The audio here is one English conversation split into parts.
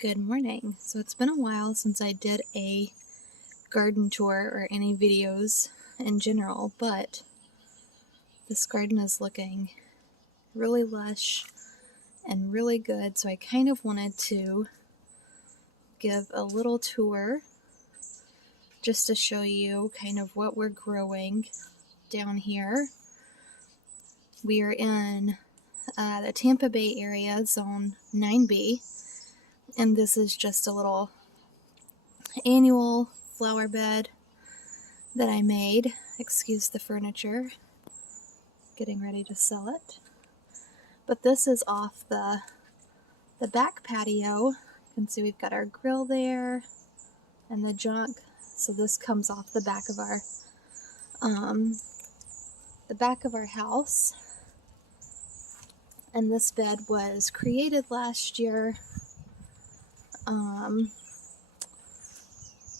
Good morning. So it's been a while since I did a garden tour or any videos in general, but this garden is looking really lush and really good, so I kind of wanted to give a little tour just to show you kind of what we're growing down here. We are in the Tampa Bay area, zone 9B, and this is just a little annual flower bed that I made. Excuse the furniture, getting ready to sell it. But this is off the back patio. You can see we've got our grill there and the junk. So this comes off the back of our house. And this bed was created last year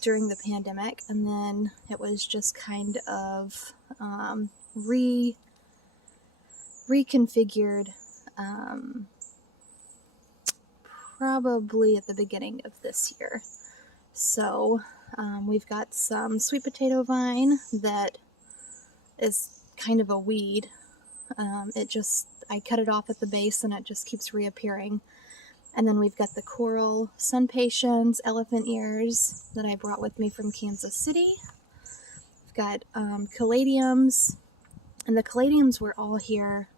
during the pandemic, and then it was just kind of reconfigured probably at the beginning of this year. So we've got some sweet potato vine that is kind of a weed. I cut it off at the base and it just keeps reappearing. And then we've got the coral sun patience, elephant ears that I brought with me from Kansas City. We've got caladiums, and the caladiums were all here.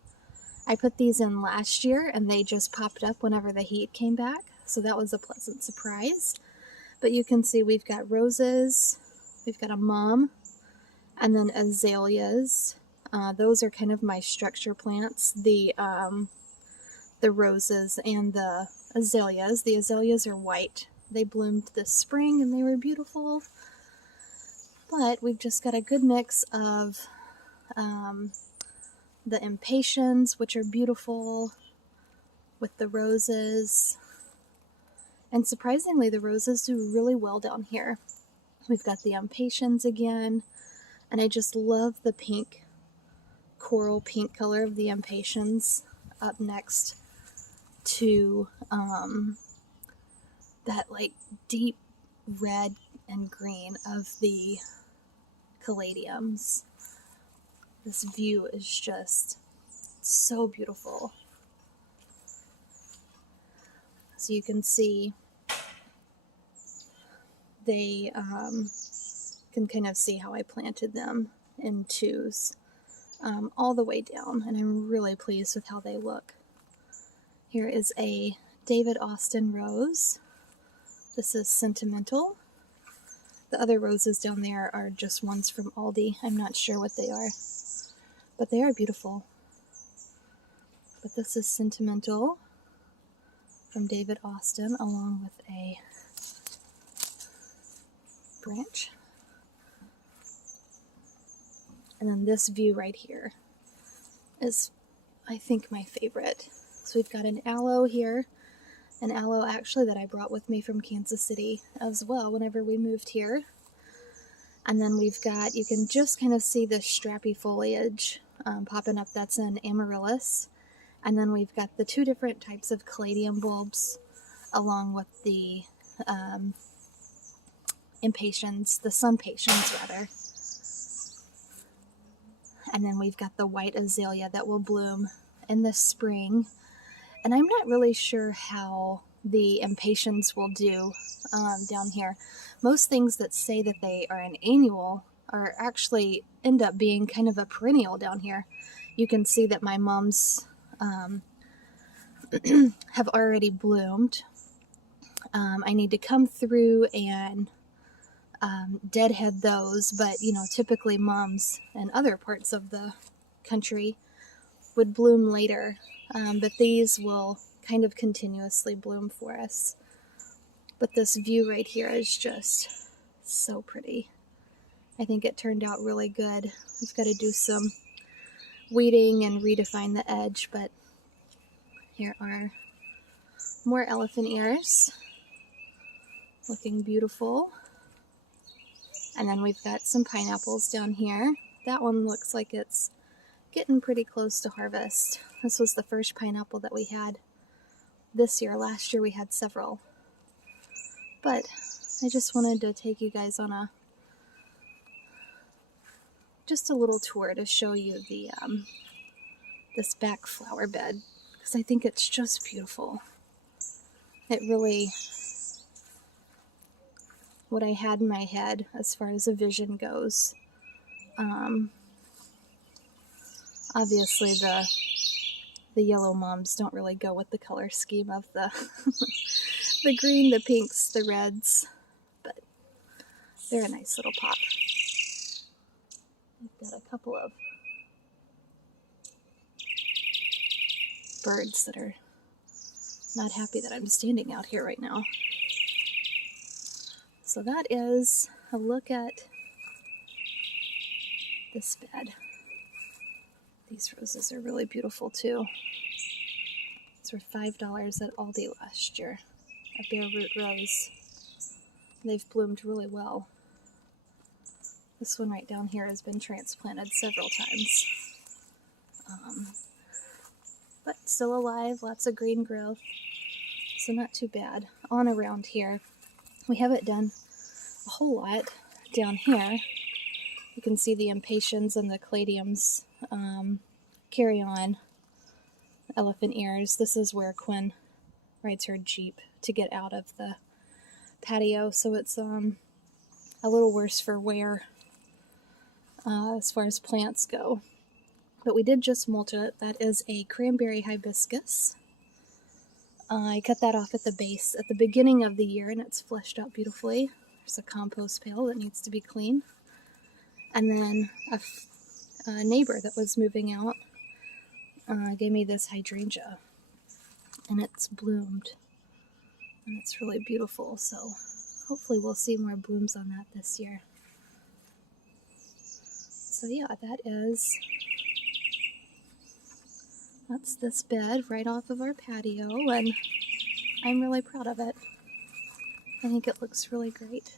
I put these in last year and they just popped up whenever the heat came back, so that was a pleasant surprise. But you can see we've got roses, we've got a mum, and then azaleas. Those are kind of my structure plants, the roses and the azaleas. The azaleas are white. They bloomed this spring and they were beautiful. But we've just got a good mix of the impatiens, which are beautiful, with the roses. And surprisingly, the roses do really well down here. We've got the impatiens again, and I just love the pink, coral pink color of the impatiens up next to that like deep red and green of the caladiums. This view is just so beautiful. So you can see they can kind of see how I planted them in twos all the way down, and I'm really pleased with how they look. Here is a David Austin rose. This is sentimental. The other roses down there are just ones from Aldi. I'm not sure what they are, but they are beautiful. But this is sentimental from David Austin, along with a branch. And then this view right here is, I think, my favorite. So we've got an aloe here, an aloe actually that I brought with me from Kansas City as well whenever we moved here. And then we've got, you can just kind of see the strappy foliage popping up. That's an amaryllis. And then we've got the two different types of caladium bulbs along with the impatiens, the sun patience rather. And then we've got the white azalea that will bloom in the spring. And I'm not really sure how the impatiens will do down here. Most things that say that they are an annual are actually end up being kind of a perennial down here. You can see that my mums have already bloomed. I need to come through and deadhead those, but typically mums in other parts of the country would bloom later, but these will kind of continuously bloom for us. But this view right here is just so pretty. I think it turned out really good. We've got to do some weeding and redefine the edge, but here are more elephant ears, looking beautiful. And then we've got some pineapples down here. That one looks like it's getting pretty close to harvest. This was the first pineapple that we had this year. Last year we had several. But I just wanted to take you guys on just a little tour to show you the this back flower bed, because I think it's just beautiful. It really, what I had in my head as far as a vision goes. Obviously the yellow mums don't really go with the color scheme of the the green, the pinks, the reds, but they're a nice little pop. I've got a couple of birds that are not happy that I'm standing out here right now. So that is a look at this bed. These roses are really beautiful too. These were $5 at Aldi last year. A bare root rose. They've bloomed really well. This one right down here has been transplanted several times. But still alive, lots of green growth, so not too bad. On around here, we haven't done a whole lot. Down here, you can see the impatiens and the caladiums carry on. Elephant ears. This is where Quinn rides her Jeep to get out of the patio, so it's a little worse for wear as far as plants go. But we did just mulch it. That is a cranberry hibiscus. I cut that off at the base at the beginning of the year, and it's fleshed out beautifully. There's a compost pail that needs to be cleaned. And then a neighbor that was moving out gave me this hydrangea, and it's bloomed, and it's really beautiful. So hopefully we'll see more blooms on that this year. So yeah, that's this bed right off of our patio, and I'm really proud of it. I think it looks really great.